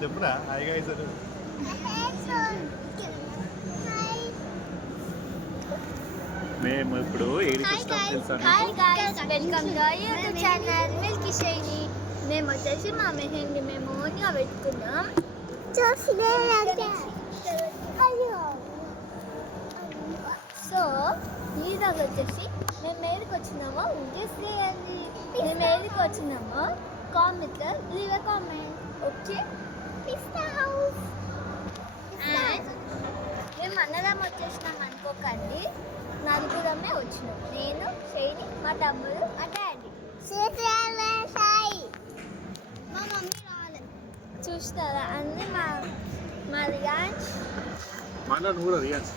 చెప్పురా హాయిగా వేసారు. మేము ఇప్పుడు ఏడికి వస్తాం తెలుసా hi guys, welcome to YouTube channel Milky shiny. మేము వచ్చేసి మా మెహందీ మేము ఓన్గా పెట్టుకున్నాం. సో ఈరోజు వచ్చేసి మేము ఏడికి వచ్చినామో గెస్ చేయండి. మేము ఏడికి వచ్చినామో కామెంట్లో leave a comment. Okay, pista house. And మేము అన్నదమ్మ వచ్చేసినాం అనుకోకండి, నలుగురమే వచ్చినాం. నేను, షైని, మా తమ్ముడు, మా డాడీ. మా మమ్మీ రాలేదు. చూస్తారా అన్ని మా రియాన్స్. మాట్లాడు కూడా రియాన్స్.